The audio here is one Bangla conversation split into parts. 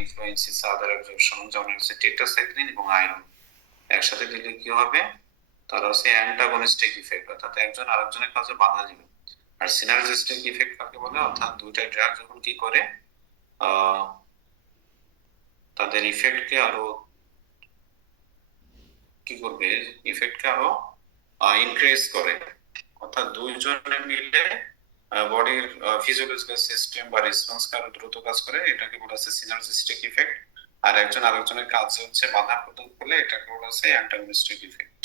ইনফ্লুয়েন্সেস আদার অ্যাবজর্পশন, যেমন হচ্ছে টেট্রাসাইক্লিন এবং আয়রন একসাথে দিলে কি হবে, তারা হচ্ছে অ্যান্টাগনিস্টিক ইফেক্ট, অর্থাৎ একজন আরেকজনের কাছে বাধা দিবে। আর সিনার্জিস্টিক ইফেক্ট কাকে বলে, অর্থাৎ দুইটা ড্রাগ যখন কি করে তাদের ইফেক্টকে আরো কি করবে, ইফেক্টকে আরো ইনক্রিজ করে, অর্থাৎ দুইজনে মিলে বডির ফিজিওলজিক্যাল সিস্টেম বা রেসপন্সকে আরো দ্রুত কাজ করে, এটাকে বলা হচ্ছে সিনার্জিস্টিক ইফেক্ট। আর একজন আরেকজনের কাজে হচ্ছে বাধা প্রদান করলে এটাকে বলা হচ্ছে অ্যান্টাগনিস্টিক ইফেক্ট।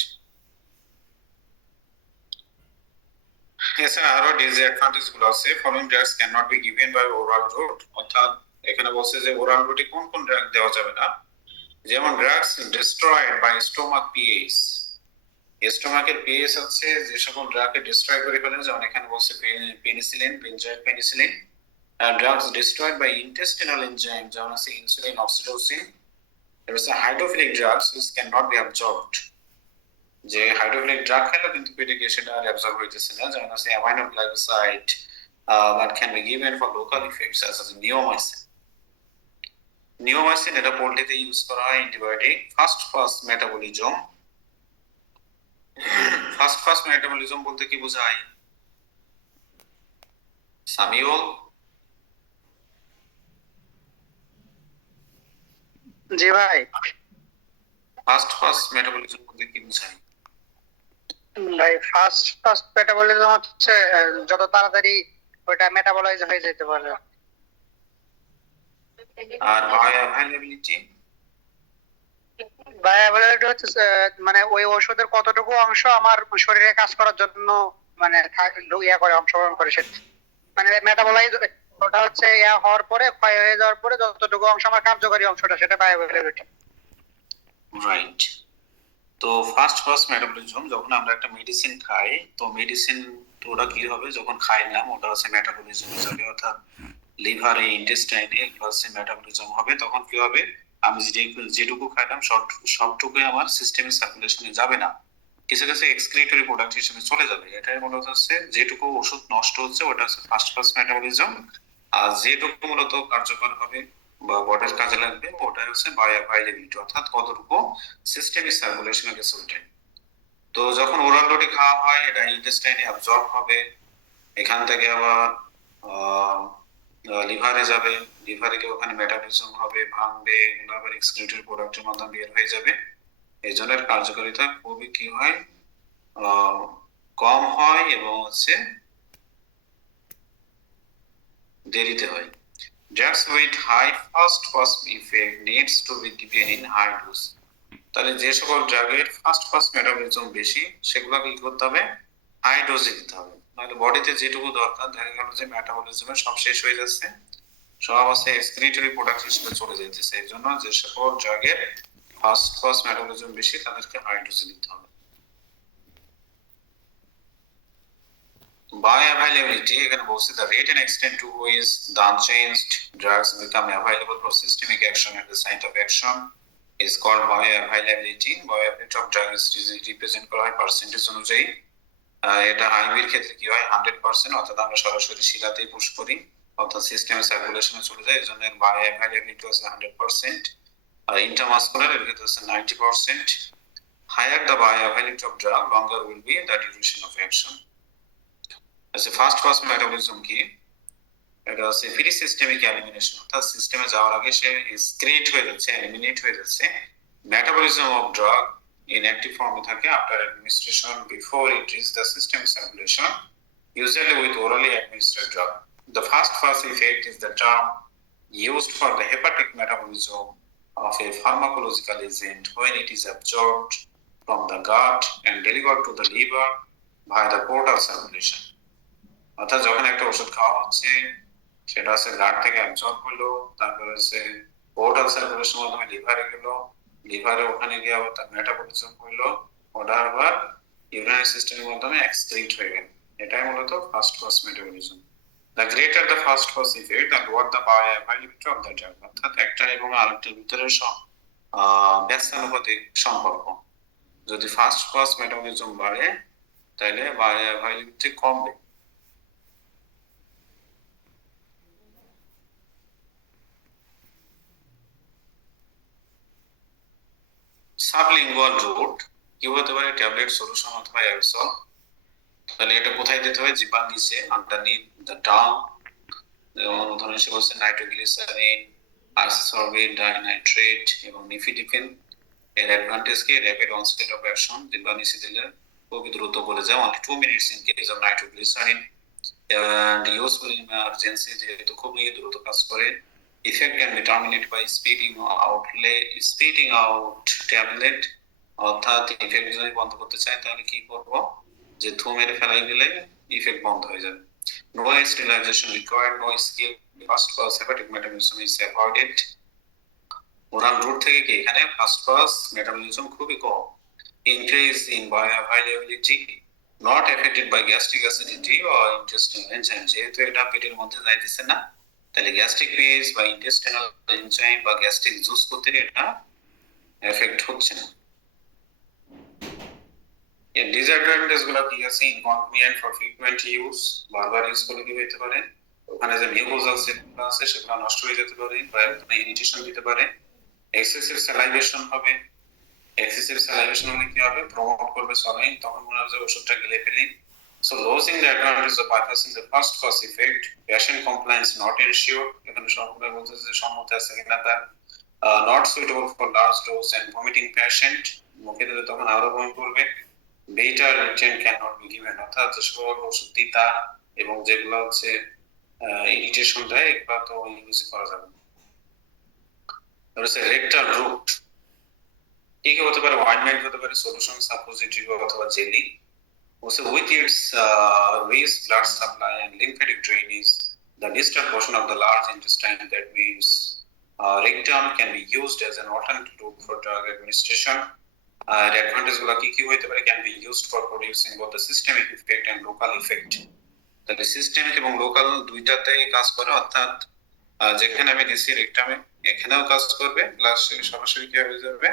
এছাড়া আরো ডিসঅ্যাডভান্টেজ গুলো আছে। Following drugs can not be given by oral route, অর্থাৎ এখানে বলছে যে ওরাল রুটে কোন কোন ড্রাগ দেওয়া যাবে না, যেমন drugs destroyed by stomach pH. স্টোমাকের পিএইচ হচ্ছে যে সকল ড্রাগকে ডিস্ট্রয় করে ফেলে, যেমন এখানে বলছে penicillin, benzoid penicillin. Drugs destroyed by intestinal enzyme, যেমন আছে insulin, oxytocin. there is a hydrophilic drugs which cannot be absorbed, যে হাইড্রোফিলিক ড্রাগ খেলে কিন্তু পেটে গিয়ে সেটা আর অ্যাবজর্ব হইতেছে না, যেমন আছে amino glycoside, but can be given for local effects as neomycin. Neomycin এটা পোল্ট্রিতে ইউজ করা হয় antibiotic. Fast fast metabolism, fast fast metabolism বলতে কি বোঝায় সামিউল? জি ভাই। ফাস্ট ফাস্ট মেটাবলিজম বলতে কি বোঝায় ভাই? ফাস্ট ফাস্ট মেটাবলিজম হচ্ছে যত তাড়াতাড়ি ওটা মেটাবলাইজ হয়ে যেতে পারে। আর বায়োঅ্যাভেলেবিলিটি? বায়োঅ্যাভেলেবিলিটি হচ্ছে মানে ওই ওষুধের কতটুকু অংশ আমার শরীরে কাজ করার জন্য মানে ইয়া করে, অংশগ্রহণ করে, সেটা মানে মেটাবলাইজ। ওটা হচ্ছে ইয়া হওয়ার পরে, ক্ষয় হয়ে যাওয়ার পরে যতটুকু অংশ আমার কার্যকরী অংশটা, সেটা বায়োঅ্যাভেলেবিলিটি। রাইট। তো ফাস্ট ফাস্ট মেটাবলিজম, যখন আমরা একটা মেডিসিন খাই, তো মেডিসিন ওটা কি হবে, যখন খাইলাম ওটা হচ্ছে মেটাবলিজমে যাবে, অর্থাৎ লিভারে, ইন্টেস্টাইনে হচ্ছে মেটাবলিজম হবে। তখন কি হবে, আমি যেটুকু খাইলাম সবটুকুই আমার সিস্টেমে সার্কুলেশনে যাবে না, কিছু কিছু এক্সক্রিটরি প্রোডাক্ট হিসেবে চলে যাবে। এটাই মূলত হচ্ছে যেটুকু ওষুধ নষ্ট হচ্ছে ওটা হচ্ছে ফাস্ট ফাস্ট মেটাবলিজম, আর যেটুকু মূলত কার্যকর হবে বা বডির কাজে লাগবে ওটাই হচ্ছে বায়োঅ্যাভেলেবিলিটি, অর্থাৎ কতটুকু সিস্টেমে সার্কুলেশনে গেছে ওটাই। তো যখন ওরাল রুটে খাওয়া হয় এটা ইন্টেস্টাইনে অ্যাবজর্ব হবে, এখান থেকে আবার লিভারে যাবে, লিভারে গিয়ে ওখানে মেটাবলিজম হবে, ভাঙবে, আবার এক্সক্রিটরি প্রোডাক্টের মাধ্যমে বের হয়ে যাবে। এই জন্য এর কার্যকারিতা খুবই কি হয়, কম হয় এবং হচ্ছে দেরিতে হয়। Drugs with high first effect needs to be given in high dose. তাহলে যে সকল ড্রাগের ফাস্ট মেটাবলিজম বেশি সেগুলো কি করতে হবে, হাই ডোজে দিতে হবে, নাহলে বডিতে যেটুকু দরকার দেখা গেল যে মেটাবলিজমে সব শেষ হয়ে যাচ্ছে, সব আছে এক্সক্রিটরি প্রোডাক্ট হিসেবে চলে যাইতেছে। এই জন্য যে সকল ড্রাগের ফাস্ট মেটাবলিজম বেশি তাদেরকে হাই ডোজে দিতে হবে। Bioavailability, এখানে বলছে the rate and extent to which the unchanged drugs become available for systemic action at the site of action is called bioavailability. Bioavailability of drugs is represent করা হয় পার্সেন্টেজ অনুযায়ী। এটা হাইভির ক্ষেত্রে কি হয় 100%, অর্থাৎ আমরা সরাসরি শিরাতেই পুশ করি, অর্থাৎ সিস্টেমে সার্কুলেশনে চলে যায়, এজন্য bioavailability হচ্ছে 100%। আর ইন্ট্রামাসকুলার এর ক্ষেত্রে হচ্ছে 90%। Higher the bioavailability of drug, longer will be the duration of action. আচ্ছা, ফাস্ট মেটাবলিজম কি, এটা হচ্ছে ফ্রি সিস্টেমিক এলিমিনেশন, অর্থাৎ সিস্টেমে যাওয়ার আগে সে এক্সক্রিট হয়ে যাচ্ছে, এলিমিনেট হয়ে যাচ্ছে। Metabolism of drug in active form থাকে after administration before it reaches the system circulation, usually with orally administered drug. The fast effect is the term used for the hepatic metabolism of a pharmacological agent when it is absorbed from the gut and delivered to the liver via the portal circulation. অর্থাৎ যখন একটা ওষুধ খাওয়া হচ্ছে সেটা হচ্ছে ব্লাড থেকে অ্যাবজর্ব হলো, তারপরে হচ্ছে পোর্টাল সার্কুলেশনের মাধ্যমে লিভারে গেল, লিভারে ওখানে গিয়ে আবার তার মেটাবলিজম হলো, ওটা আবার ইউরিনারি সিস্টেমের মাধ্যমে এক্সক্রিট হয়ে গেল। এটাই মূলত fast metabolism. The greater the fast effect, the lower the bioavailability of the drug, অর্থাৎ একটা এবং আরেকটার ভিতরে ব্যস্তানুপাতিক সম্পর্ক। যদি ফাস্ট মেটাবলিজম বাড়ে তাহলে বায়োঅ্যাভেলেবিলিটি কমবে। সাবলিঙ্গুয়াল রুট কি হতে পারে, ট্যাবলেট, সলিউশন অথবা অ্যারোসল। তাহলে এটা কোথায় দিতে হয়, জিহ্বার নিচে, আন্ডারনিথ দ্য টাং। যেমন উদাহরণ হিসেবে বলছে নাইট্রোগ্লিসারিন, আইসোসরবেট, ডাইনাইট্রেট এবং নিফিডিপিন। এর অ্যাডভান্টেজ কি, র্যাপিড অনসেট অফ অ্যাকশন, জিহ্বার নিচে দিলে খুবই দ্রুত বলে যায়, only 2 minutes in case of nitroglycerin, and useful in emergency, যেহেতু খুবই দ্রুত কাজ করে। Effect can be terminated by spitting out tablet, অর্থাৎ ইফেক্ট যদি বন্ধ করতে চাই তাহলে কি করব, যে থু মেরে ফেলাই দিলে ইফেক্ট বন্ধ হয়ে যাবে। No sterilization required, no skill, first pass hepatic metabolism is avoided। Oral route থেকে কি এখানে ফার্স্ট পাস মেটাবলিজম খুবই কম। Increase in bioavailability, not affected by gastric acidity or intestinal enzyme, যেহেতু এটা পেটের মধ্যে যাইতেছে না, তাহলে গ্যাস্ট্রিক পেজ বা ইন্টেস্টিনাল এনজাইম বা গ্যাস্ট্রিক জুস করতে এটা এফেক্ট হচ্ছে না। এর ডিসঅ্যাডভান্টেজ গুলো কি আছে, ইনকনভিনিয়েন্ট ফর ফ্রিকুয়েন্ট ইউজ, বারবার ইউজ করলে কি হতে পারে, ওখানে যে মিউকোজাল সেলগুলো আছে সেগুলো নষ্ট হয়ে যেতে পারে বা ইরিটেশন দিতে পারে। এক্সেসিভ স্যালাইভেশন হবে, এক্সেসিভ স্যালাইভেশন হলে কি হবে, প্রমোট করবে সরাই, তখন মনে হবে যে ওষুধটা গিলে ফেলি। So losing the advantage of bypassing the first cause effect, patient compliance not ensured, এখানে সবগুলো বলতেছে যে সম্মত আছে কিনা তার, not suitable for large dose and vomiting patient, মুখে দিলে তখন আরো বমি করবে। Beta retain cannot be given, অর্থাৎ যেসব ওষুধ তিতা এবং যেগুলো হচ্ছে ইরিটেশন দেয় এগুলো তো ইউজ করা যাবে না। রেকটাল রুট কি কি হতে পারে, অয়েন্টমেন্ট হতে পারে, সলিউশন, সাপোজিটরি অথবা jelly. Also with its raised blood supply and lymphatic drainage, the distal portion of the large intestine, that means rectum, can be used as an alternative route for drug administration. Advantage গুলো কি কি হতে পারে, can be used for producing both the systemic effect and local effect। তাহলে সিস্টেমিক এবং লোকাল দুইটাতেই কাজ করে, অর্থাৎ যেখানে আমি দিছি রেকটামে এখানেও কাজ করবে, প্লাস সরাসরি কি হয়ে যাবে,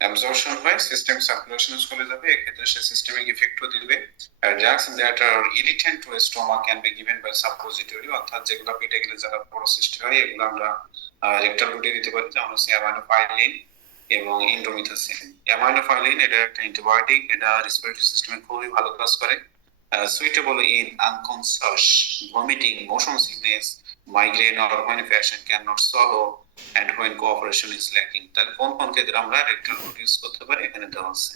অ্যাবজর্পশন হয়, সিস্টেম সার্কুলেশনে চলে যাবে, এক্ষেত্রে সে সিস্টেমিক ইফেক্টও দিবে। Drugs that are irritant to stomach can be given by suppository, অর্থাৎ যেগুলো পেটে গেলে যারা বড় সৃষ্টি হয় এগুলো আমরা রেকটাল রুটে দিতে পারি, যেমন হচ্ছে অ্যামাইনোফাইলিন এবং ইন্ডোমিথাসিন। অ্যামাইনোফাইলিন এটা একটা অ্যান্টিবায়োটিক, এটা রেসপিরেটরি সিস্টেমে খুবই ভালো কাজ করে। Suitable in unconscious vomiting, motion sickness, migraine, or when a patient cannot swallow and when cooperation is lacking। তাহলে কোন কোন ক্ষেত্রে আমরা রেকটাল রুট ইউজ করতে পারি এখানে দেওয়া আছে।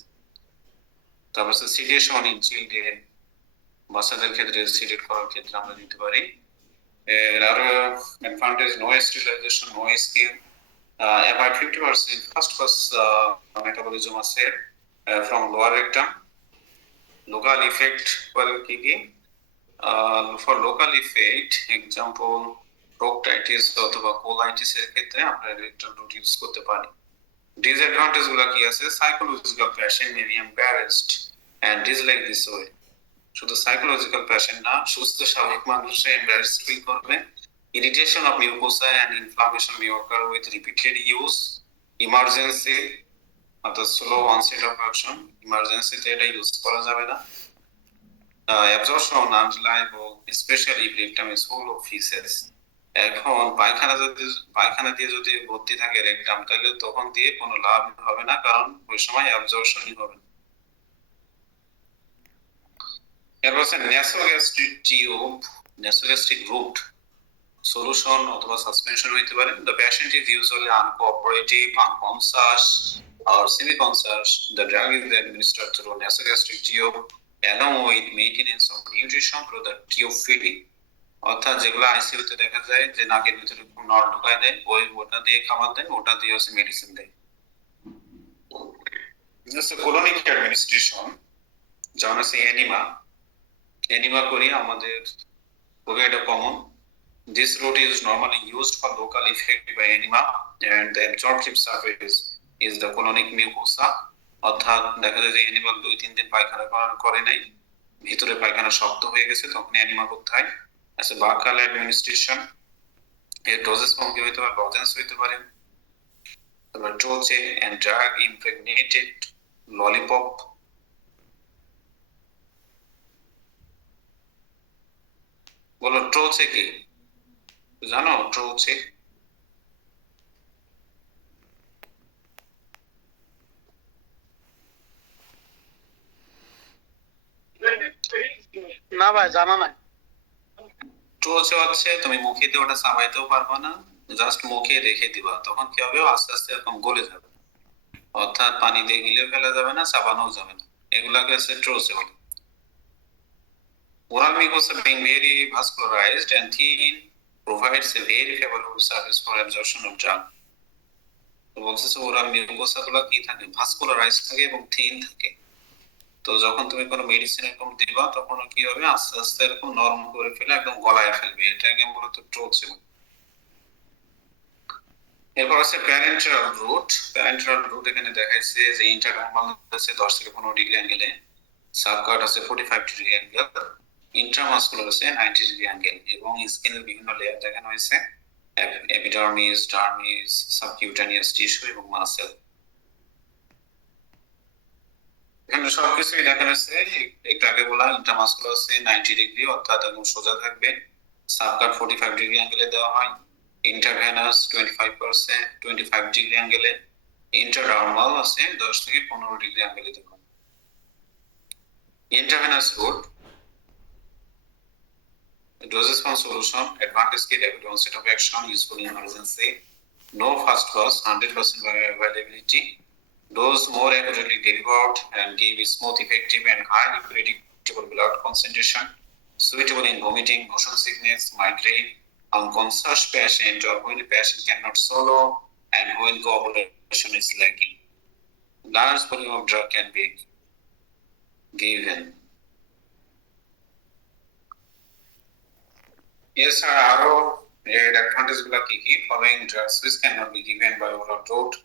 তারপর সিডেশন ইন চিলড্রেন, বাচ্চাদের ক্ষেত্রে সিডেট করার ক্ষেত্রে আমরা দিতে পারি। এর আরো advantage, no sterilization, no skill, about 50% first pass metabolism আছে from lower rectum। local effect for কি for local effect example proctitis অথবা কোলাইটিস এর ক্ষেত্রে আমরা রেকটাল রুট ইউজ করতে পারি। ডিসঅ্যাডভান্টেজ গুলো কি আছে, psychological patient may be embarrassed and dislike this way, শুধু সাইকোলজিক্যাল পেশেন্ট না, সুস্থ স্বাভাবিক মানুষে এম্বারাসড ফিল করবে। Irritation of mucosa and inflammation may occur with repeated use. Emergency অর্থাৎ স্লো অনসেট অফ অ্যাকশন, ইমার্জেন্সিতে এটা ইউজ করা যাবে না। Absorption unreliable specially if rectum is full of faeces, এখন পায়খানা দিয়ে যদি ভর্তি থাকে রেকটাম তাহলে তখন দিয়ে কোনো লাভ হবে না, কারণ ওই সময় অ্যাবজর্পশনই হবে না। এরপর হচ্ছে nasogastric tube, nasogastric route, solution অথবা সাসপেনশন হইতে পারে। The patient is usually uncooperative, unconscious or semi-conscious, the drug is administered through nasogastric tube along with maintenance of nutrition through the tube feeding। অর্থাৎ যেগুলো আইসিইউতে দেখা যায় যে নাকের ভিতরে নল ঢুকায় দেয়, ওটা দিয়ে খাবার দেয়, ওটা দিয়ে হচ্ছে মেডিসিন দেয়। কোলোনিক অ্যাডমিনিস্ট্রেশন, যেমন আছে অ্যানিমা, অ্যানিমা করি আমাদের খুবই এটা common. This route is normally used for local effect by enema and the absorptive surface is the colonic mucosa। অর্থাৎ দেখা যায় যে অ্যানিমাল 2-3 দিন পায়খানা করে নাই, ভিতরে পায়খানা শক্ত হয়ে গেছে, তখন অ্যানিমা করতে হয়। আচ্ছা, বাকাল অ্যাডমিনিস্ট্রেশন, এর ডোজেস ফর্ম কি হইতে পারে, লজেন্স হইতে পারে, তারপর ট্রোচে এন্ড ড্রাগ ইমপ্রেগনেটেড ললিপপ। বলো ট্রোচে কি জানো, ট্রোচে না ভাই, জানা নাই। ট্রোচে হচ্ছে তুমি মুখে দিয়ে ওটা চাবাইতেও পারবা না, জাস্ট মুখে রেখে দিবা, তখন কি হবে আস্তে আস্তে এরকম গলে যাবে, অর্থাৎ পানি দিয়ে গিলেও ফেলা যাবে না, চাবানোও যাবে না, এগুলাকে হচ্ছে ট্রোচে বলে। Oral mucosa being very vascularized and thin provides a very favorable surface for absorption of drug. তো বলছে ওরাল মিউকোসা গুলো কি থাকে, ভাস্কুলারাইজ থাকে এবং থিন থাকে। তো যখন তুমি কোনো মেডিসিন এরকম দিবা তখন কি হবে আস্তে আস্তে এরকম নরম করে ফেলে একদম গলায় ফেলবে, এটাকে মূলত ট্রোচে। এরপর আছে প্যারেন্টাল রুট। প্যারেন্টাল রুট এখানে দেখাইছে যে ইন্টারডার্মাল আছে 10 থেকে 15 ডিগ্রি অ্যাঙ্গেলে, সাবকাট আছে 45 ডিগ্রি অ্যাঙ্গেল, ইন্ট্রামাসকুলার আছে 90 ডিগ্রি অ্যাঙ্গেল, এবং স্কিনের বিভিন্ন লেয়ার দেখানো হয়েছে, এপিডার্মিস, ডার্মিস, সাবকিউটানিয়াস টিস্যু এবং মাসেল। এখানে সবকিছুই দেখানো হয়েছে। একটু আগে বলা ইন্ট্রামাসকুলার আছে 90 ডিগ্রি অর্থাৎ একদম সোজা থাকবে, সাবকাট 45 ডিগ্রি অ্যাঙ্গেলে দেওয়া হয়, ইন্টারভেনাস 25 ডিগ্রি অ্যাঙ্গেলে, ইন্টারডার্মাল আছে 10 থেকে 15 ডিগ্রি অ্যাঙ্গেলে দেওয়া হয়। Intravenous route doses from solution, advantage kit, rapid onset of action, useful in emergency, no fast pass, 100% availability, dose more accurately delivered and give smooth, effective and highly predictable blood concentration, suitable in vomiting, motion sickness, migraine, unconscious patient or when the patient cannot swallow and when cooperation is lacking. Large volume of drug can be given. এছাড়া আরো এর অ্যাডভান্টেজ গুলো কি কি, following drugs which cannot be given by oral route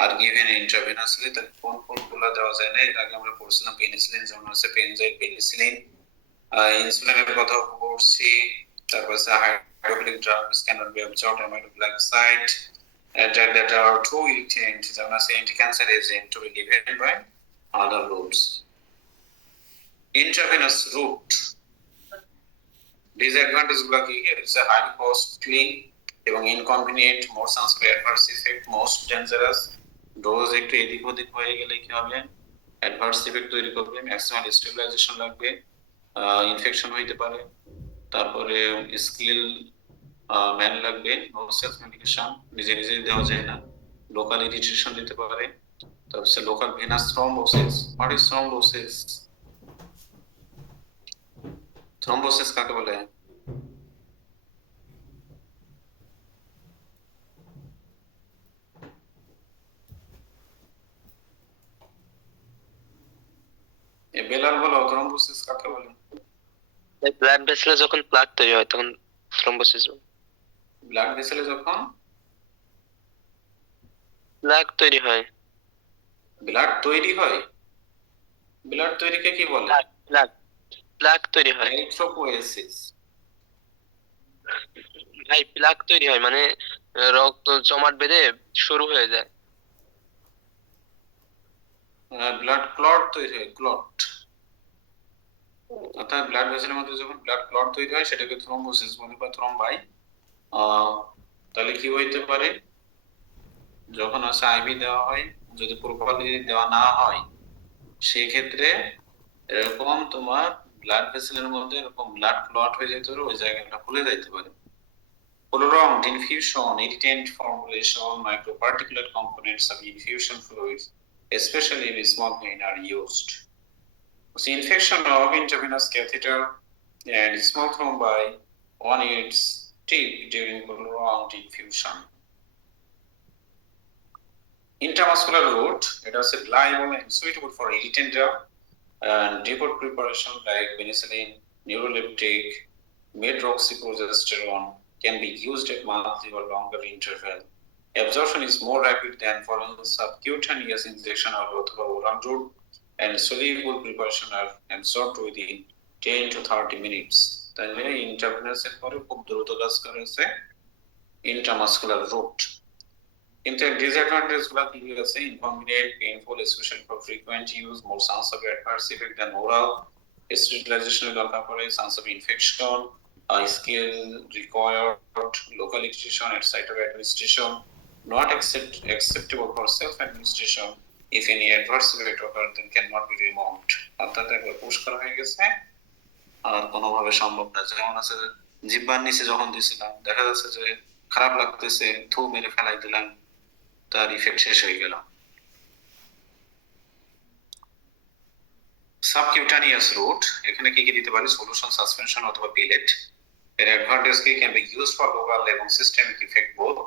আর given intravenously, তাহলে কোন কোন গুলো দেওয়া যায় না, এর আগে আমরা পড়ছিলাম পেনিসিলিন, যেমন আছে পেনজাইড, পেনিসিলিন, ইনসুলিনের কথা পড়ছি, তারপর আছে hydrochloric drug which cannot be absorbed, amyloglycoside, drug that are too irritant, যেমন আছে anti-cancer agent to be given by other routes. Intravenous route disadvantage গুলো কি, ইটস আ হাইলি কস্টলি এবং inconvenient, more chance for adverse effect, most dangerous, dose একটু এদিক ওদিক হয়ে গেলে কি হবে অ্যাডভার্স ইফেক্ট তৈরি করবে, ম্যাক্সিমাম স্টেবিলাইজেশন লাগবে, ইনফেকশন হইতে পারে, তারপরে স্কিল ম্যান লাগবে, নো সেলফ মেডিকেশন, নিজে নিজে দেওয়া যায় না, লোকাল ইরিটেশন দিতে পারে, তারপর local venous thrombosis. What is thrombosis? Thrombosis কাকে বলে? বেলাল বলো, থ্রম্বোসিস কাকে বলে? ব্লাড ভেসেলে যখন প্লাক তৈরি হয় তখন থ্রম্বোসিস। ব্লাড ভেসেলে যখন প্লাক তৈরি হয়, ব্লাড তৈরি হয়, ব্লাড তৈরিকে কি বলে? প্লাক তৈরি হয় এরিথ্রোপোয়েসিস। ভাই, প্লাক তৈরি হয় মানে রক্ত জমাট বেঁধে শুরু হয়ে যায়। ব্লাড ক্লট তৈরি হয়, ক্লট, অর্থাৎ ব্লাড ভেসেলের মধ্যে যখন ব্লাড ক্লট তৈরি হয় সেটাকে থ্রম্বোসিস বলে বা থ্রম্বাই। তাহলে কি হইতে পারে, যখন আছে আইভি দেওয়া হয়, যদি প্রপারলি দেওয়া না হয় সেই ক্ষেত্রে এরকম তোমার ব্লাড ভেসেলের মধ্যে এরকম ব্লাড ক্লট হয়ে যেতে পারে, ওই জায়গাটা ফুলে যাইতে পারে। Prolonged infusion, irritant formulation, microparticulate components of infusion fluids, especially in small vein, are used. So infection of intravenous catheter and small thrombi on its tip during prolonged infusion. Intramuscular route, it is reliable and suitable for irritant drug and depot preparation like penicillin, neuroleptic, medroxyprogesterone can be used at monthly or longer interval. Absorption is more rapid than following subcutaneous injection or oral route, and soluble preparation are absorbed within 10 to 30 minutes. তাহলে ইন্ট্রাভেনাসের পরে খুব দ্রুত কাজ করেছে ইন্ট্রামাসকুলার রুট। কিন্তু ডিসঅ্যাডভান্টেজ গুলো কি আছে, inconvenient, painful, specially for frequent use, more chance of adverse effect than oral, স্টেরিলাইজেশনের দরকার পড়ে, chance of infection, skill required, local irritation at site of administration, not acceptable for self-administration, if any adverse effect occur then cannot be removed অর্থাৎ একবার পুশ করা হয়ে গেছে আর কোনোভাবে সম্ভব না যেমন আছে জিহ্বার নিচে যখন দিছিলাম দেখা যাচ্ছে যে খারাপ লাগতেছে থু মেরে ফেলাই দিলাম তার ইফেক্ট শেষ হয়ে গেল সাবকিউটানিয়াস রুট এখানে কি কি দিতে পারি সলিউশন সাসপেনশন অথবা পিলেট এর অ্যাডভান্টেজ কি can be used for local এবং সিস্টেমিক ইফেক্ট বোথ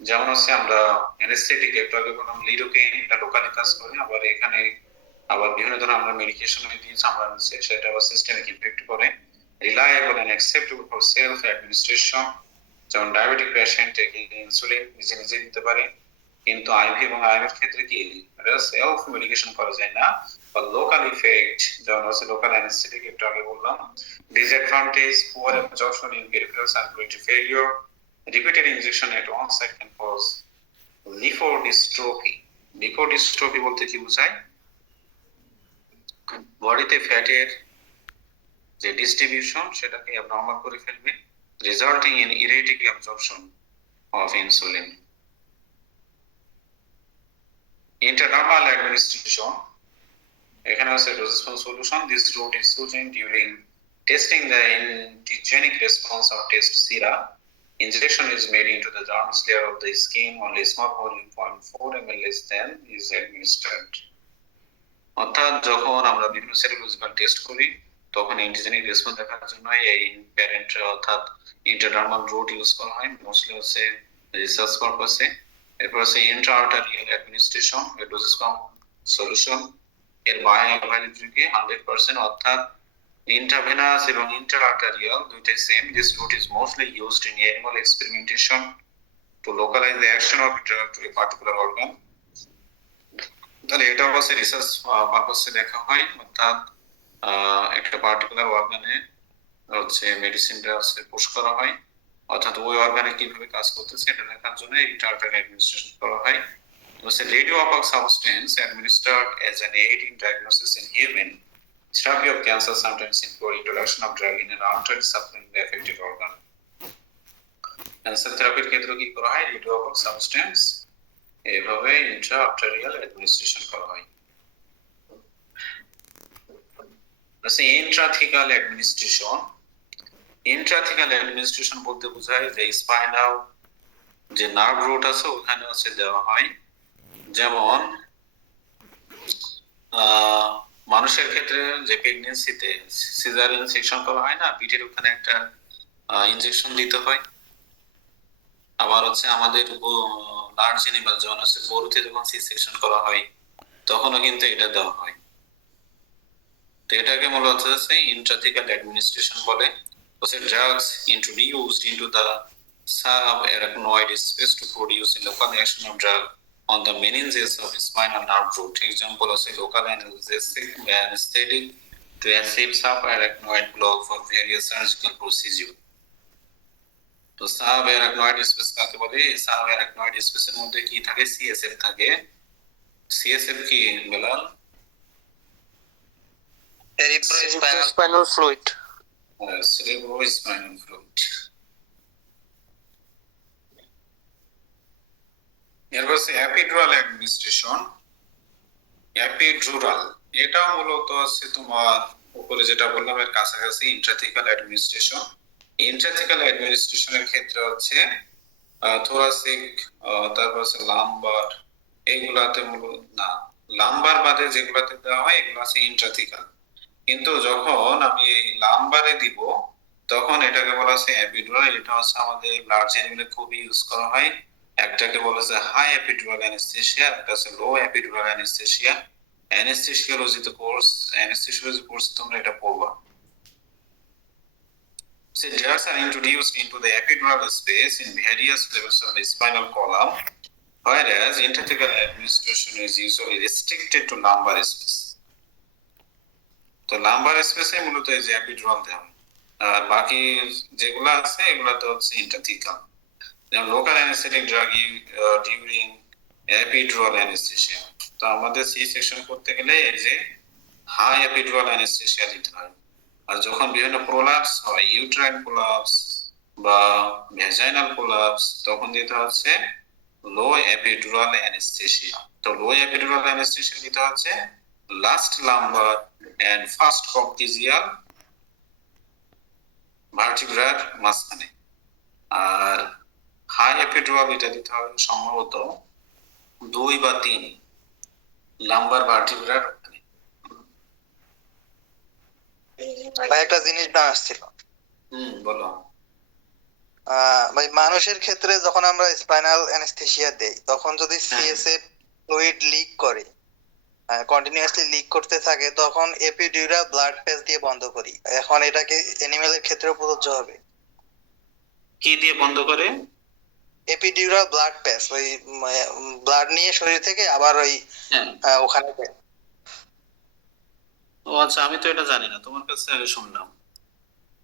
যেমন হচ্ছে আমরা অ্যানেস্থেটিক একটু আগে বললাম লিডোকেইন এটা লোকালি কাজ করে আবার এখানে আবার বিভিন্ন ধরনের আমরা মেডিকেশন দিয়েছি আমরা নিচে সেটা আবার সিস্টেমিক ইফেক্ট করে reliable and acceptable for self administration যেমন ডায়াবেটিক পেশেন্ট ইনসুলিন নিজে নিজে দিতে পারে কিন্তু আইভি এবং আইএম এর ক্ষেত্রে কি এটা সেলফ মেডিকেশন করা যায় না বা লোকাল ইফেক্ট যেমন হচ্ছে লোকাল অ্যানেস্থেটিক একটু আগে বললাম disadvantage poor absorption in peripheral circulatory failure repeated injection at one site can cause lipodystrophy lipodystrophy বলতে কি বোঝায় বডিতে ফ্যাটের যে ডিস্ট্রিবিউশন সেটাকে অ্যাবনর্মাল করে ফেলবে resulting in erratic absorption of insulin intradermal administration এখানে হচ্ছে doses solution this route is chosen during testing the antigenic response of test sera. Injection is made into the dermis layer of the skin, only small volume 0.4 ml less than is administered. অর্থাৎ যখন আমরা বিভিন্ন সেরোলজিক্যাল টেস্ট করি তখন অ্যান্টিজেনিক রেসপন্স দেখার জন্য এই প্যারেন্ট অর্থাৎ ইন্টারডার্মাল রুট ইউজ করা হয় মোস্টলি হচ্ছে রিসার্চ পারপাসে এরপর হচ্ছে ইন্ট্রাআর্টারিয়াল অ্যাডমিনিস্ট্রেশন ডোজেস কম সলিউশন এর বায়োঅ্যাভেলেবিলিটি 100% অর্থাৎ intravenous এবং intra-arterial দুইটাই same this route is mostly used in animal experimentation to localize the action of a drug to a particular organ তাহলে এটা হচ্ছে রিসার্চ পারপাসে দেখা হয় অর্থাৎ একটা পার্টিকুলার অর্গানে হচ্ছে মেডিসিনটা হচ্ছে পুশ করা হয় অর্থাৎ ওই অর্গানে কিভাবে কাজ করতেছে এটা দেখার জন্য ইন্ট্রা-আর্টারিয়াল অ্যাডমিনিস্ট্রেশন করা হয় হচ্ছে radioactive substance administered as an aid in diagnosis in human therapy of cancer sometimes include introduction of drug in an artery supplying the affected organ. Cancer therapy ক্ষেত্রে কি করা হয় রেডিওঅ্যাক্টিভ সাবস্টেন্স এভাবে ইন্ট্রা-আর্টেরিয়াল অ্যাডমিনিস্ট্রেশন করা হয় আছে ইন্ট্রাথিকাল অ্যাডমিনিস্ট্রেশন ইন্ট্রাথিকাল অ্যাডমিনিস্ট্রেশন বলতে বোঝায় যে স্পাইনাল যে নার্ভ রুট আছে ওখানে হচ্ছে দেওয়া হয় যেমন মানুষের ক্ষেত্রে যে প্রেগন্যান্সিতে সিজারিয়ান সেকশন করা হয় না পিঠের ওখানে একটা ইনজেকশন দিতে হয় আবার হচ্ছে আমাদের লার্জ অ্যানিমাল যেমন হচ্ছে গরুতে যখন সি সেকশন করা হয় তখনও কিন্তু এটা দেওয়া হয় তো এটাকে মূলত হচ্ছে ইন্ট্রাথিকাল অ্যাডমিনিস্ট্রেশন বলে হচ্ছে drugs introduced into the sub-arachnoid space to produce a local action of drug on the meninges of spinal nerve root. Example of a local analgesic anesthetic to achieve subarachnoid block for various surgical procedure. তো সাব-অ্যারাকনয়েড স্পেস কাকে বলে সাব-অ্যারাকনয়েড স্পেসের মধ্যে কি থাকে সিএসএফ থাকে সিএসএফ কি Belal cerebrospinal fluid cerebrospinal fluid এরপর এপিডুরাল অ্যাডমিনিস্ট্রেশন এপিডুরাল এটা মূলত আছে তোমার উপরে যেটা বললাম এর কাছাকাছি ইন্ট্রাথিকাল অ্যাডমিনিস্ট্রেশন ইন্ট্রাথিকাল অ্যাডমিনিস্ট্রেশনের ক্ষেত্রে হচ্ছে থোরাসিক তারপর হচ্ছে লাম্বার এইগুলাতে মূলত না লাম্বার বাদে যেগুলাতে দেওয়া হয় এগুলো আছে ইন্ট্রাথিকাল কিন্তু যখন আমি এই লাম্বারে দিব তখন এটাকে বলা আছে এপিডুরাল এটা হচ্ছে আমাদের লার্জ অ্যানিমেলে খুবই ইউজ করা হয় একটাকে বলা যায় হাই এপিডুরাল অ্যানেস্থেসিয়া একটা আছে লো এপিডুরাল অ্যানেস্থেসিয়া অ্যানেস্থেসিওলজিতে কোর্স অ্যানেস্থেসিওলজি কোর্সে তোমরা এটা পড়বা So drugs are introduced into the epidural space in various levels of the spinal column whereas intrathecal administration is usually restricted to lumbar space তো লাম্বার স্পেসে মূলত এই যে এপিডুরাল দেওয়া আর বাকি যেগুলো আছে এগুলো তো হচ্ছে ইন্ট্রাথিকাল যেমন local anaesthetic drug during epidural anaesthesia তো আমাদের সি সেকশন করতে গেলে এই যে হাই এপিডুরাল অ্যানেস্থেসিয়া দিতে হয় আর যখন বিভিন্ন প্রোলাপস হয় ইউট্রাইন প্রোলাপস বা ভ্যাজাইনাল প্রোলাপস তখন দিতে হচ্ছে লো এপিডুরাল অ্যানেস্থেসিয়া। তো লো এপিডুরাল অ্যানেস্থেসিয়া নিতে হচ্ছে last lumbar and first coccygeal ভার্টিব্রার মাঝখানে, আর হাই এপিডুরাল এটা দিতে হবে সম্ভবত 2 বা 3 লাম্বার ভার্টিব্রার ওখানে। ভাই একটা জিনিস জানার ছিল, বলো। ভাই মানুষের ক্ষেত্রে যখন আমরা স্পাইনাল অ্যানেস্থেসিয়া দেই তখন যদি সিএসএফ ফ্লুইড লিক করে, কন্টিনিউয়াসলি লিক করতে থাকে, তখন এপিডিউরাল ব্লাড প্যাচ দিয়ে বন্ধ করি। এখন এটাকে অ্যানিমেলের ক্ষেত্রেও প্রযোজ্য হবে? কি দিয়ে বন্ধ করে? এপিডিউরাল ব্লাড প্যাচ, ওই ব্লাড নিয়ে শরীর থেকে আবার ওই ওখানে দেয়। ও আচ্ছা, আমি তো এটা জানি না, তোমার কাছে আগে শুনলাম।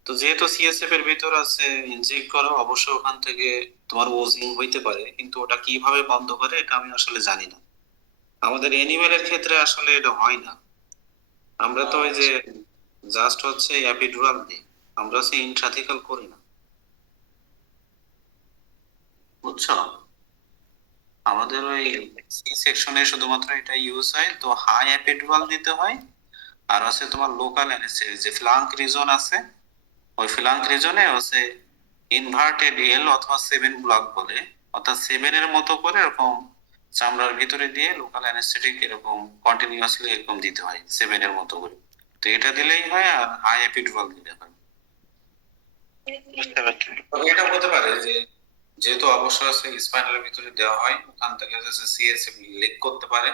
তো যেহেতু সিএসএফ এর ভিতর আছে, ইনজেক্ট করো, অবশ্যই ওখান থেকে তোমার ওজিং হইতে পারে, কিন্তু ওটা কিভাবে বন্ধ করে এটা আমি আসলে জানি না। আমাদের এনিমেলের ক্ষেত্রে আসলে এটা হয় না। আমরা তো ওই যে জাস্ট হচ্ছে এপিডুরাল দিই, আমরা সে ইন্ট্রাথিক্যাল করি না, বুঝছো? আমাদের ওই সি সেকশনে শুধুমাত্র এটা ইউজ হয়। তো হাই এপিডুরাল দিতে হয়, আর আছে তোমার লোকাল অ্যানেস্থেসিয়া, যে ফ্লাঙ্ক রিজন আছে, ওই ফ্লাঙ্ক রিজনে হচ্ছে ইনভার্টেড এল অথবা 7 ব্লক বলে, অর্থাৎ 7 এর মতো করে এরকম চামড়ার ভিতরে দিয়ে লোকাল অ্যানেস্থেটিক এরকম কন্টিনিউয়াসলি এরকম দিতে হয় 7 এর মতো করে। তো এটা দিলেই হয়, আর হাই এপিডুরাল দিলে হয়। তবে এটা হতে পারে যে যেহেতু অবশ্য আছে স্পাইনালের ভিতরে দেওয়া হয়, ওখান থেকে সিএসএফ লিক করতে পারে,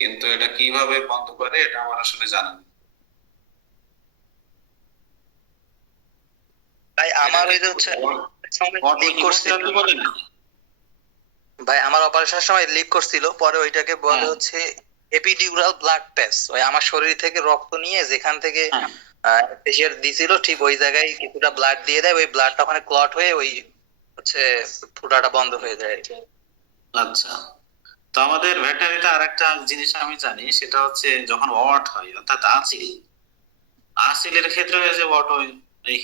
কিন্তু এটা কিভাবে বন্ধ করে এটা আমার আসলে জানা নেই। ভাই আমার ওই যে হচ্ছে লিক করছিল, ভাই আমার অপারেশনের সময় লিক করছিল, পরে ওইটাকে বলে হচ্ছে এপিডিউরাল ব্লাড প্যাচ। ওই আমার শরীর থেকে রক্ত নিয়ে যেখান থেকে পেশেন্ট দিছিল ঠিক ওই জায়গায় কিছুটা ব্লাড দিয়ে দেয়, ওই ব্লাডটা ওখানে ক্লট হয়ে ওই হচ্ছে ফুটাটা বন্ধ হয়ে যায়। আচ্ছা, তো আমাদের ভেটারিতে আরেকটা জিনিস আমি জানি, সেটা হচ্ছে যখন ওয়াট হয়, অর্থাৎ আসিলের ক্ষেত্রে যে ওয়াটো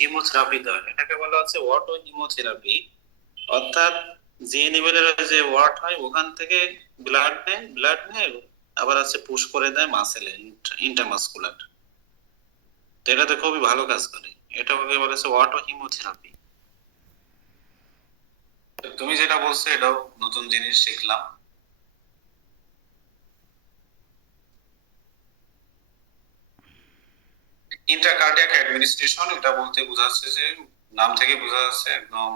হিমোথেরাপি দেয়, এটাকে বলা হচ্ছে ওয়াটো হিমোথেরাপি। অর্থাৎ যে লেভেলের যে ওয়াট হয় ওখান থেকে ব্লাড নেয় আবার আছে পুশ করে দেয় মাসেলে, ইন্টারমাসকুলার। তো এটাতে খুবই ভালো কাজ করে, এটা বলা হচ্ছে ওয়াটো হিমোথেরাপি। তুমি যেটা বলছো এটাও নতুন জিনিস শিখলাম। ইন্ট্রাকার্ডিয়াক অ্যাডমিনিস্ট্রেশন, এটা বলতে বোঝাচ্ছে যে নাম থেকে বোঝা যাচ্ছে একদম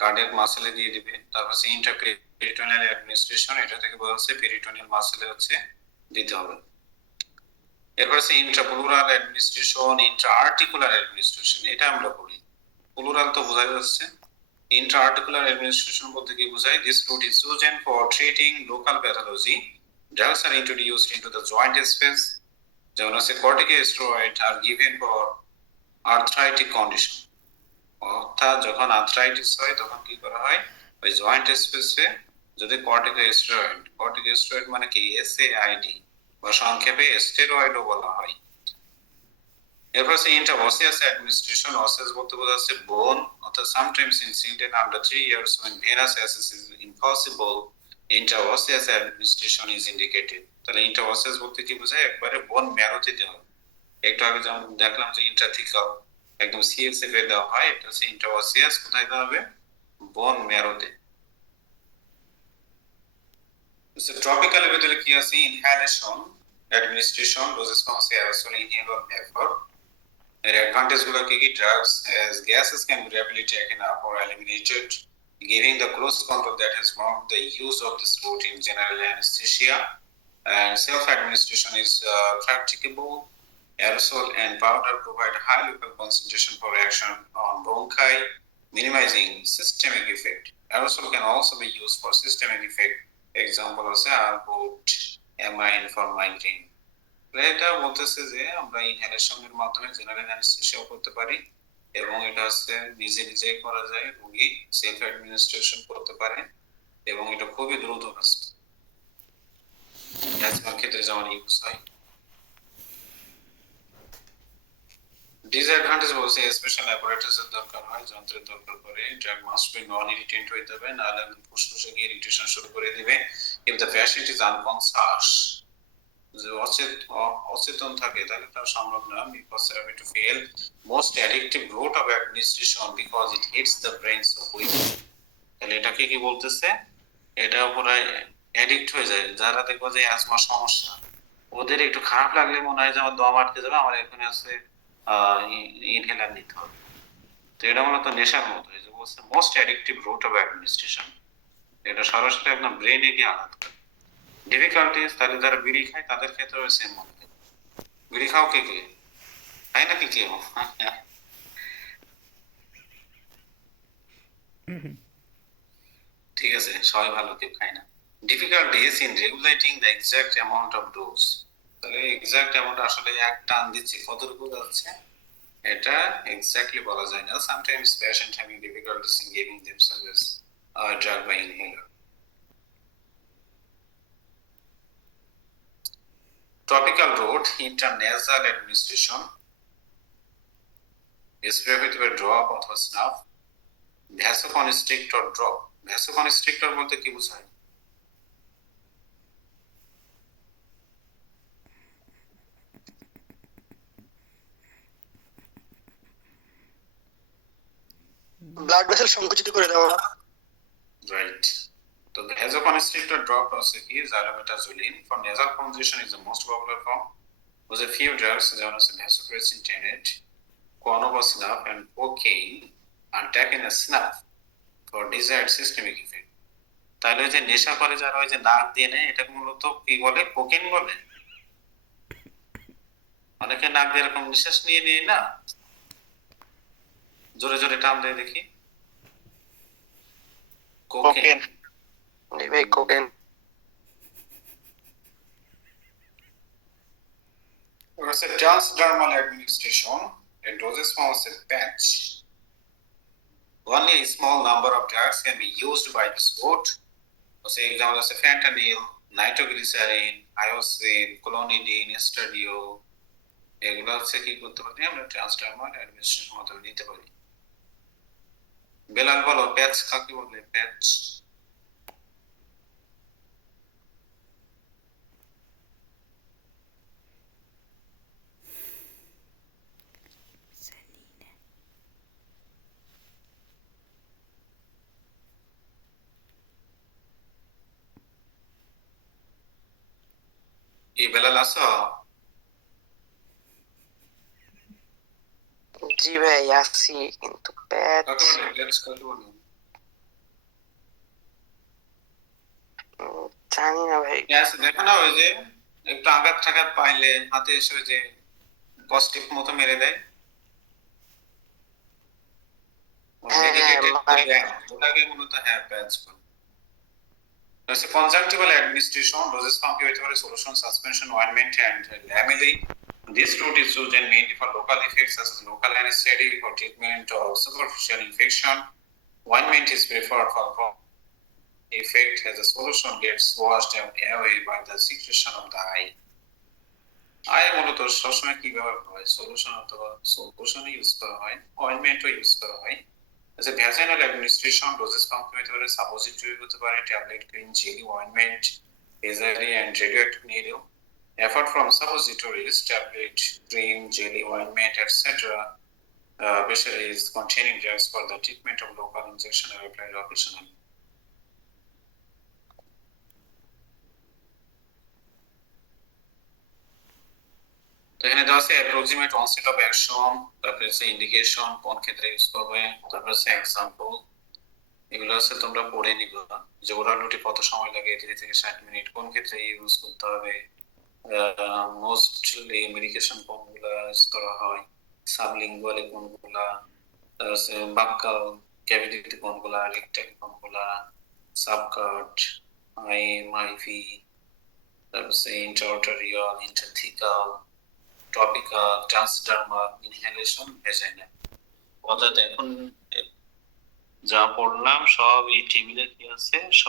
কার্ডিয়াক মাসেলে দিয়ে দিবে। তারপর হচ্ছে ইন্ট্রাপেরিটোনিয়াল অ্যাডমিনিস্ট্রেশন, এটা থেকে বোঝা যাচ্ছে পেরিটোনিয়াল মাসেলে হচ্ছে দিতে হবে। এরপর হচ্ছে ইন্ট্রাপ্লুরাল অ্যাডমিনিস্ট্রেশন, ইন্ট্রাআর্টিকুলার অ্যাডমিনিস্ট্রেশন, এটা আমরা করি। প্লুরাল তো বোঝা যাচ্ছে। ইন্ট্রাআর্টিকুলার অ্যাডমিনিস্ট্রেশন বলতে কি বোঝায়? This route is chosen for treating local pathology. Drugs are introduced into the joint space. যেমন হচ্ছে corticosteroid are given for arthritic condition. অর্থাৎ যখন আর্থ্রাইটিস হয় তখন কি করা হয়, ওই জয়েন্ট স্পেসে যদি কর্টিকোস্টেরয়েড মানে কি এসএআইডি বা সংক্ষেপে স্টেরয়েডও বলা হয়। এরপর হচ্ছে ইন্ট্রাওসিয়াস অ্যাডমিনিস্ট্রেশন, অসিয়াস বলতে বোঝাচ্ছে বোন, অর্থাৎ sometimes in children under 3 years when venous access is impossible, intraosseous administration is indicated. তাহলে ইন্ট্রাওসিয়াস বলতে কি বোঝায়? একবারে বোন ম্যারোতে দেওয়া। একটু আগে যেমন দেখলাম যে ইন্ট্রাথিকাল একদম সিএসএফ এ দেওয়া হয়, এটা হচ্ছে ইন্ট্রাওসিয়াস। কোথায় দেওয়া হবে? বোন ম্যারোতে। ট্রপিক্যালের ভিতরে কি আছে? Inhalation administration, doses from aerosol, inhaler, vapour. এর অ্যাডভান্টেজ গুলো কি কি? Drugs as gases can be rapidly taken up or eliminated, giving the close control that has marked the use of this route in general anesthesia. And self-administration is practicable. Aerosol and powder provide high local concentration for action on bronchi, minimizing systemic effect. Aerosol can also be used for systemic effect. Example is Albuterol, amine for migraine. এটা বলতেছে যে আমরা ইনহেলেশনের মাধ্যমে জেনারেল অ্যানেস্থেসিয়া করতে পারি, এবং এটা হচ্ছে নিজে নিজে করা যায়, রোগী সেলফ অ্যাডমিনিস্ট্রেশন করতে পারে, এবং এটা খুবই দ্রুত কাজ। অ্যাজমার ক্ষেত্রে যেমন ইউজ হয়। ডিসঅ্যাডভান্টেজ বলছে স্পেশাল অ্যাপারেটাসের দরকার হয়, যন্ত্রের দরকার পড়ে, drug must be non irritant হইতে হবে, নাহলে ফুসফুসে গিয়ে ইরিটেশন শুরু করে দিবে। If the patient is unconscious, যে অচেতন থাকে তাহলে তার সম্ভব না because therapy to fail. Most addictive route of administration because it hits the brain so quick. তাহলে এটাকে কি বলতেছে, এটা পুরো অ্যাডিক্ট হয়ে যায়। যারা দেখবো যে অ্যাজমার সমস্যা, ওদের একটু খারাপ লাগলে মনে হয় যে আমার দম আটকে যাবে, আমার এখানে আছে ইনহেলার নিতে হবে। তো এটা মূলত নেশার মতো, এই যে বলছে most addictive route of administration, এটা সরাসরি আপনার ব্রেনে গিয়ে আঘাত করে। ডিফিকাল্টিজ, তাহলে যারা বিড়ি খায় তাদের ক্ষেত্রেও সেম মনে হয়। বিড়ি খাও কে কে খায় নাকি কেউ? ঠিক আছে, সবাই ভালো, কেউ খায় না। Difficulties in regulating the exact amount of dose, তাহলে এক্সাক্ট অ্যামাউন্ট আসলে এক টান দিচ্ছি কতটুকু যাচ্ছে এটা এক্স্যাক্টলি বলা যায় না। Sometimes patient having difficulties in giving themselves drug by inhaler. Topical route, intranasal administration, spray হইতে পারে ড্রপ অথবা স্নাফ। ভ্যাসোকনস্ট্রিক্টর ড্রপ, ভ্যাসোকনস্ট্রিক্টর বলতে কি বোঝায়? ব্লাড ভেসেল সংকুচিত করে দেওয়া। রাইট। তো ভ্যাসোকনস্ট্রিক্টর ড্রপ হচ্ছে কি xylometazoline for nasal কনজেশন is the most popular form. was a few drugs যেমন আছে vasopressin 10 Conovo snuff and cocaine are taken as snuff for desired systemic effect. তাহলে যে নেশা করে যারা ওই যে নাক দিয়ে নেয়, এটা মূলত কি বলে, কোকেন বলে। অনেকে নাক দিয়ে এরকম নিঃশ্বাস নিয়ে নিয়ে না, জোরে জোরে টান দেয় দেখি, কোকেন। ভাই cocaine. It's a transdermal administration, a dosage form is a patch. Only a small number of drugs can be used by this route. For example, as fentanyl, nitroglycerin, iosine, clonidine, estradiol, এগুলো হচ্ছে কি করতে পারি আমরা ট্রান্সডার্মাল অ্যাডমিনিস্ট্রেশন মাধ্যমে নিতে পারি। বেলাল বলো প্যাচ কাকে বলে? প্যাচ এই বেলাল আছো? জি ভাই আসছি, কিন্তু প্যাচ কাকে বলে প্যাচ কাকে বলে? জানি না ভাই। প্যাচ দেখো না, ওই যে একটু আঘাত টাঘাত পাইলে হাতে এসে ওই যে পজিটিভ মতো মেরে দেয়, ওটাকে মূলত হ্যাঁ প্যাচ বলে। Conjunctival administration, doses form হইতে পারে solution, suspension, ointment and lamellae. This route is chosen mainly for local effects such as local anesthetic for treatment of superficial infection. Ointment is preferred for effect as the solution gets washed away by the secretion of the eye. eye মূলত সবসময় কি ব্যবহার করা হয়? সলিউশন অথবা সলিউশন ইউজ করা হয়, অয়েন্টমেন্টও ইউজ করা হয়। As a vaginal administration, doses form হইতে পারে সাপোজিটরি হতে পারে, ট্যাবলেট, ক্রিম, জেলি, অয়েন্টমেন্ট, লেজারি and radioactive needle. Apart from suppositories, tablet, cream, jelly, ointment, etc. Basically is containing drugs for the treatment of local injection or applied occasionally. তো এখানে দেওয়া আছে অ্যাপ্রক্সিমেট অনসেট অফ অ্যাকশন, তারপরে হচ্ছে ইন্ডিকেশন, কোন ক্ষেত্রে ইউজ করবে, তারপরে হচ্ছে এক্সাম্পল। এগুলো হচ্ছে তোমরা পড়ে নিবা যে ওরালুটি কত সময় লাগে, 30 থেকে 60 মিনিট, কোন ক্ষেত্রে ইউজ করতে হবে, মোস্টলি মেডিকেশন কোনগুলা ইউজ করা হয়, সাবলিঙ্গুয়ালি কোনগুলা, তারপরে বাক্কাল ক্যাভিটিতে কোনগুলা, রেক্টাল কোনগুলা, সাবকাট, আইএমআইভি, তারপরে ইন্টারআর্টেরিয়াল, ইন্টারথিকাল, টপিক্যাল, ট্রান্সডার্মাল, ইনহেলেশন, ভেজাইনাল। অর্থাৎ এখন যা পড়লাম সব এই টেবিলে কি আছে, সব